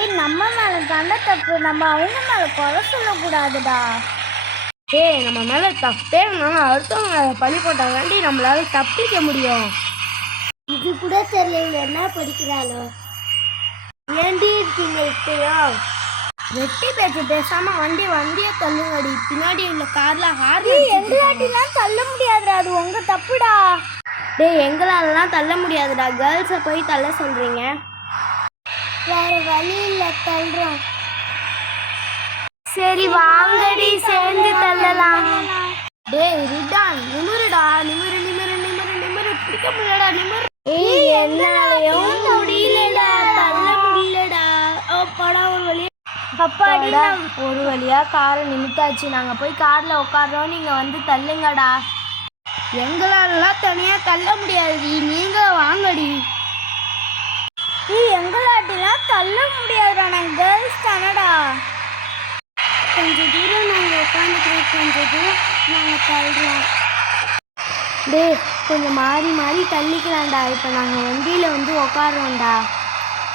ஏய் நம்ம மேலே தாண்டா தப்பு, நம்ம அவங்க மேலே குறை சொல்லக்கூடாதுடா. ஏய் நம்ம மேலே தப்பே இருந்தாலும் அடுத்தவங்க பழி போட்டால் வேண்டி நம்மளால தப்பிக்க முடியும். இது கூட தெரியல என்ன படிக்கிறாளோ. ஏண்டி இருக்கீங்க இப்பயா? வெட்டி பேச்சு பேசாம வண்டியை தள்ளுங்கடி. பின்னாடி உள்ள கார்ல எங்களாட்டிலாம் தள்ள முடியாதுடா, அது உங்க தப்புடா. டேய் எங்களாலலாம் தள்ள முடியாதுடா. கேர்ள்ஸை போய் தள்ள சொல்றீங்க. வேற வழி இல்லை, தள்ளுறோம். சரி வாங்கடி சேர்ந்து தள்ளலாம். டேய் ரிடான் நிமிருடா, நிமிரு நிமிரு நிமிரு நிமிரு. பிடிக்க முடியலடா, நிமிரு. ஏய் என்னாலயும் முடியலடா, தள்ள முடியலடா. அப்பாடா ஒரு வழியா. அப்பாடா ஒரு வழியா காரை நிமித்தாச்சு. நாங்க போய் கார்ல உட்கார்றோம், நீங்க வந்து தள்ளுங்கடா. எங்களாலலாம் தனியா தள்ள முடியாது, நீங்க வாங்கடி. எங்களாட்டிலாம் தள்ள முடியாதுடா, நாங்கள் கேர்ள்ஸ் தானடா. கொஞ்சம் தூரம் நாங்கள் உட்காந்துக்கிறோம், கொஞ்சம் தூரம் நாங்கள் தள்ளுறோம். டேய் கொஞ்சம் மாறி மாறி தள்ளிக்கலாம்டா. இப்போ நாங்கள் வண்டியில் வந்து உட்காரோம்டா.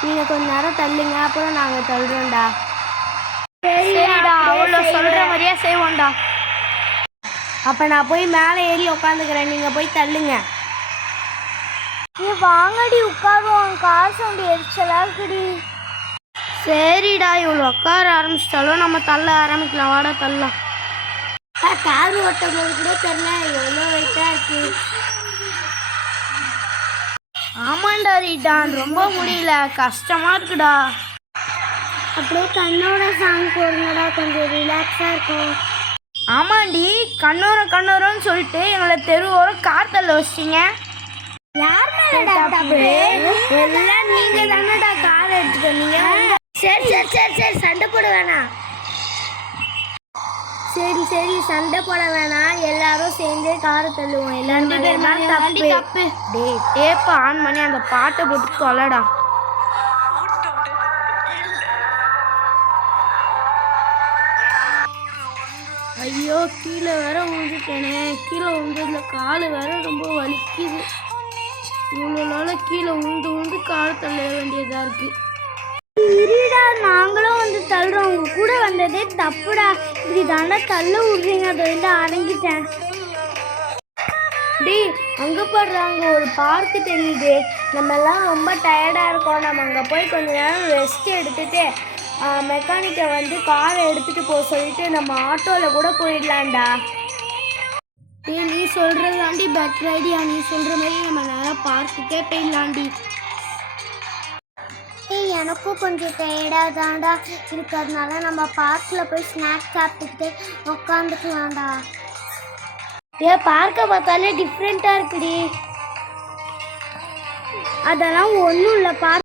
நீங்கள் கொஞ்ச நேரம் தள்ளுங்க, அப்புறம் நாங்கள் தள்ளுறோம்டா. சரிடா, அவ்வளோ சொல்கிற மாதிரியே செய்வோம்டா. அப்போ நான் போய் மேலே ஏறி உட்காந்துக்கிறேன், நீங்கள் போய் தள்ளுங்க. நீ வாங்கடி உட்காருவோம், காசு வந்து எரிச்சலாக இருக்குடி. சரிடா, இவ்வளோ உட்கார ஆரம்பிச்சிட்டாலும் நம்ம தள்ள ஆரம்பிக்கலாம். வாடா தள்ளலாம். கார் ஓட்டும் போது கூட தெரியல எவ்வளோ வெயிட்டாக இருக்கு. ஆமாண்டா ரீட்டான், ரொம்ப முடியல, கஷ்டமாக இருக்குடா. அப்படியே கண்ணோட சாங் போடுங்கடா, கொஞ்சம் ரிலாக்ஸாக இருக்கும். ஆமாண்டி, கண்ணோரம்னு சொல்லிட்டு எங்களை தெருவோரம் கார் தள்ள வச்சிட்டீங்க. யார் மேலடா தப்பு? எல்லாம் நீங்க தானடா கார் எடுத்துட்டு வந்தீங்க. சரி சரி சரி சரி சண்டை போட வேணாம். சரி சண்டை போட வேணாம், எல்லாரும் சேர்ந்து காரை தள்ளுவோம். எல்லாரும் தப்பு. டேய் டேப்பை ஆன் பண்ணி அந்த பாட்டை போட்டு தொலைடா. ஐயோ கீழே வேற விழுந்துட்டேனே. கீழே விழுந்ததுல கால் வேற ரொம்ப வலிக்குது. இவ்வளோ நாள் கீழே விழுந்து கால் தள்ள வேண்டியதா இருக்கு. இருடா, நாங்களும் வந்து தள்ளுறோம். உங்க கூட வந்ததே தப்புடா. இப்படி தாண்டா தள்ள விடுறீங்க, அதை வந்து அடங்கிட்டேன். டேய் அங்கே போடுறாங்க ஒரு பார்க்கு தெரியுது. நம்ம எல்லாம் ரொம்ப டயர்டாக இருக்கோம். நம்ம அங்கே போய் கொஞ்ச நேரம் ரெஸ்ட் எடுத்துட்டு மெக்கானிக்கை வந்து காரை எடுத்துகிட்டு போக சொல்லிட்டு நம்ம ஆட்டோவில் கூட போயிடலான்டா. டேய் நீ சொல்கிறதாண்டி பெட்டர் ஐடியா. நீ சொல்கிற மாதிரி நம்ம நேரம் பார்க்குக்கே போயிடலாண்டி. ஏய் எனக்கும் கொஞ்சம் டயர்டாக தாண்டா இருக்கிறதுனால நம்ம பார்க்கில் போய் ஸ்நாக்ஸ் சாப்பிட்டுக்கிட்டு உட்காந்துக்கலாம்டா. ஏன் பார்க்க பார்த்தாலே டிஃப்ரெண்ட்டாக இருக்குடி. அதெல்லாம் ஒன்றும் இல்லை, பார்க்க